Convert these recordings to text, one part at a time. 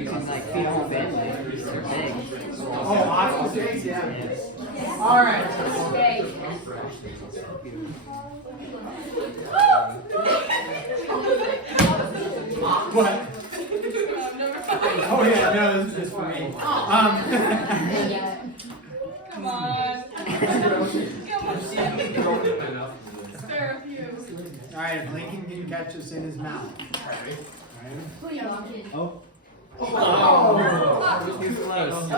you can like feed a whole family. They're big. Oh, ostriches, yeah. All right. What? Oh yeah, no, this is for me. Come on. Spare a few. All right, if Lincoln can catch us in his mouth. Oh. Oh. Too close.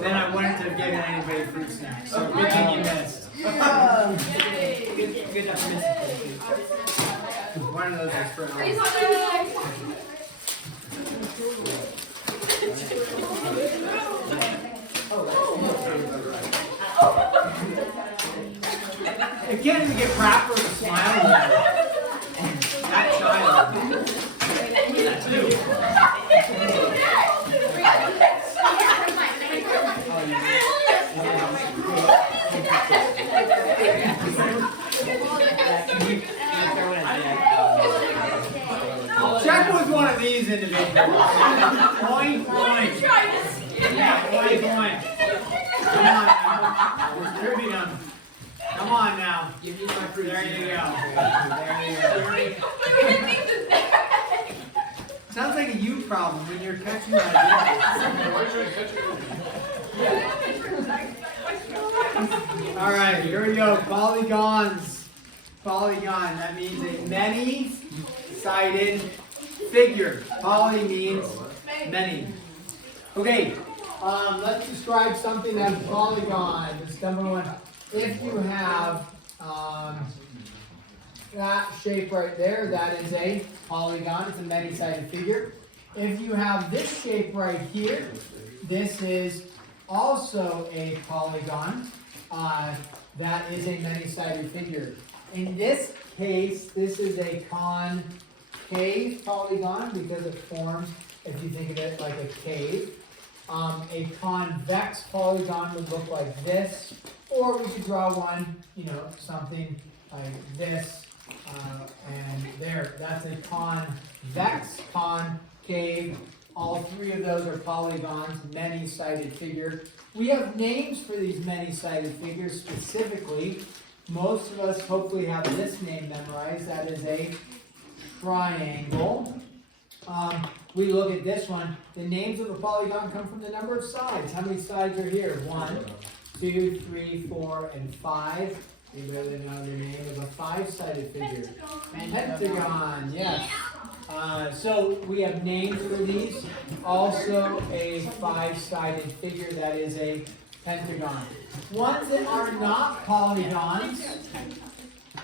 Then I wanted to give anybody fruit snacks. So good thing you missed. Good job for missing. One of those is for It can't even get proper with a smile. That child. That too. Check with one of these individuals. Point, point. Yeah, point, point. Come on now. Distribute them. Come on now. Give me my fruit. There you go. There you go. Sounds like a you problem when you're catching my All right, here we go. Polygons. Polygon. That means a many-sided figure. Poly means many. Okay. Let's describe something as a polygon. This is number one. If you have that shape right there, that is a polygon. It's a many-sided figure. If you have this shape right here, this is also a polygon. That is a many-sided figure. In this case, this is a concave polygon because it forms, if you think of it like a cave. A convex polygon would look like this, or we could draw one, something like this, and there. That's a convex, concave. All three of those are polygons, many-sided figure. We have names for these many-sided figures specifically. Most of us hopefully have this name memorized. That is a triangle. We look at this one. The names of a polygon come from the number of sides. How many sides are here? 1, 2, 3, 4, and 5. Anybody know the name of a 5-sided figure? Pentagon, yes. So we have names for these. Also a 5-sided figure, that is a pentagon. Ones that are not polygons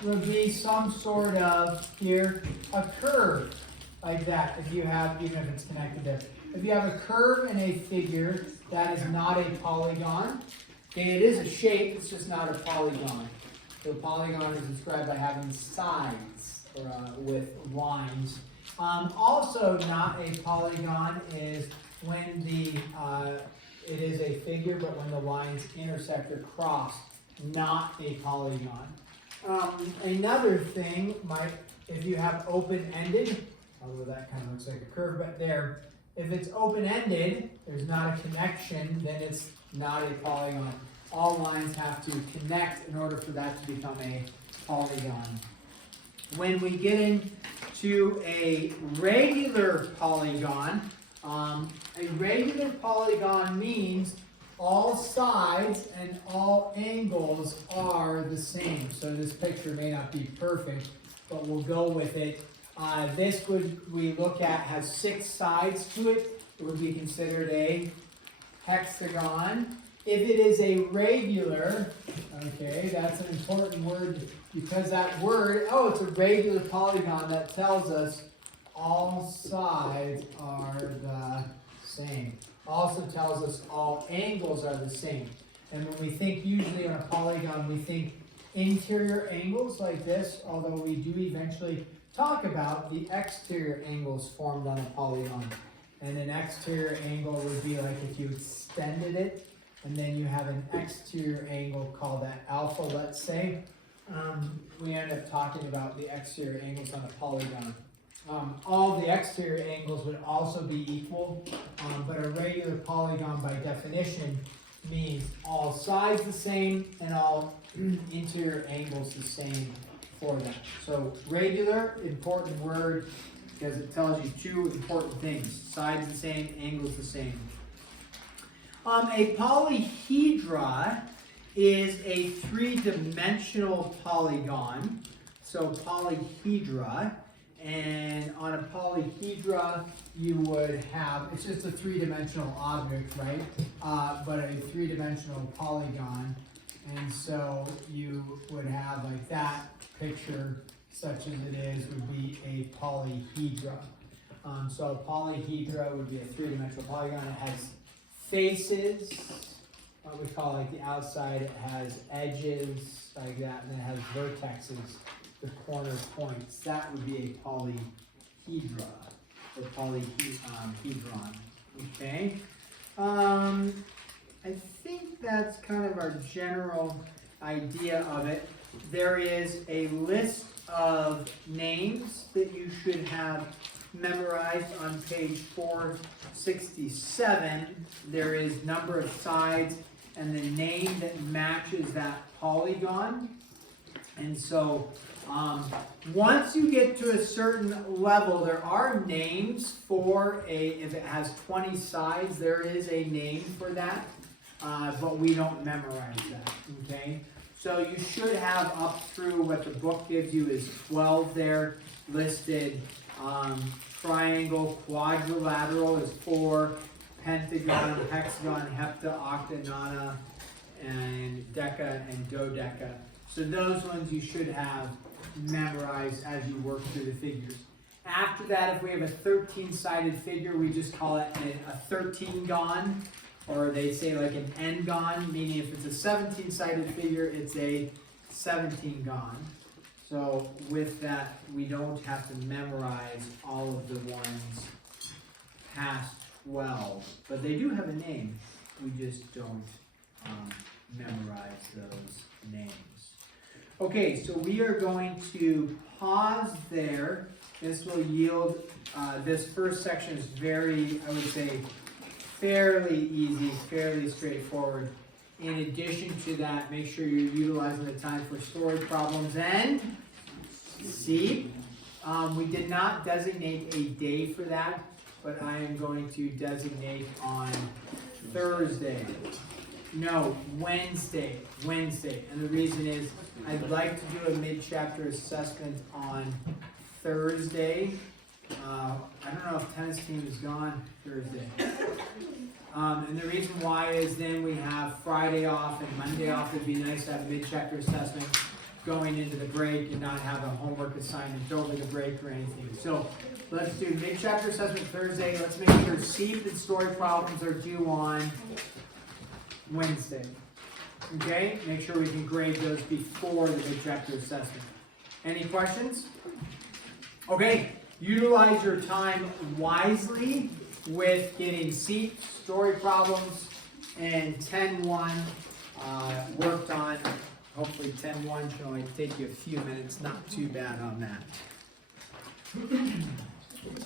would be some sort of, here, a curve. Like that, if you have, even if it's connected there. If you have a curve in a figure, that is not a polygon. Okay, it is a shape, it's just not a polygon. So a polygon is described by having sides or, with lines. Also not a polygon is when it is a figure, but when the lines intersect or cross, not a polygon. Another thing might, if you have open-ended, although that kind of looks like a curve, but there, if it's open-ended, there's not a connection, then it's not a polygon. All lines have to connect in order for that to become a polygon. When we get into a regular polygon means all sides and all angles are the same. So this picture may not be perfect, but we'll go with it. This we look at has 6 sides to it. It would be considered a hexagon. If it is a regular, okay, that's an important word because that word, it's a regular polygon, that tells us all sides are the same. Also tells us all angles are the same. And when we think usually on a polygon, we think interior angles like this, although we do eventually talk about the exterior angles formed on a polygon. And an exterior angle would be like if you extended it, and then you have an exterior angle called that alpha, let's say. We end up talking about the exterior angles on a polygon. All the exterior angles would also be equal, but a regular polygon by definition means all sides the same and all interior angles the same for that. So regular, important word, because it tells you two important things. Sides the same, angles the same. A polyhedra is a three-dimensional polygon. So polyhedra, and on a polyhedra you would have, it's just a three-dimensional object, right? But a three-dimensional polygon. And so you would have like that picture, such as it is, would be a polyhedra. So a polyhedra would be a three-dimensional polygon. It has faces, what we call like the outside. It has edges like that, and then it has vertexes, the corner points. That would be a polyhedra, or polyhedron. Okay. I think that's kind of our general idea of it. There is a list of names that you should have memorized on page 467. There is number of sides and the name that matches that polygon. And so once you get to a certain level, there are names for if it has 20 sides, there is a name for that. But we don't memorize that, okay? So you should have up through what the book gives you is 12 there listed. Triangle, quadrilateral is 4, pentagon, hexagon, hepta, octa, nona, and deca, and dodeca. So those ones you should have memorized as you work through the figures. After that, if we have a 13-sided figure, we just call it a 13gon. Or they say like an n-gon, meaning if it's a 17-sided figure, it's a 17gon. So with that, we don't have to memorize all of the ones past 12. But they do have a name. We just don't memorize those names. Okay, so we are going to pause there. This will yield, this first section is very, I would say, fairly easy, fairly straightforward. In addition to that, make sure you're utilizing the time for story problems and see. We did not designate a day for that, but I am going to designate on Thursday. No, Wednesday. And the reason is I'd like to do a mid-chapter assessment on Thursday. I don't know if tennis team is gone Thursday. And the reason why is then we have Friday off and Monday off. It'd be nice to have a mid-chapter assessment going into the break and not have a homework assignment over the break or anything. So let's do mid-chapter assessment Thursday. Let's make sure SEEP and story problems are due on Wednesday. Okay? Make sure we can grade those before the mid-chapter assessment. Any questions? Okay. Utilize your time wisely with getting SEEP, story problems, and 10-1 worked on. Hopefully 10-1 should only take you a few minutes, not too bad on that.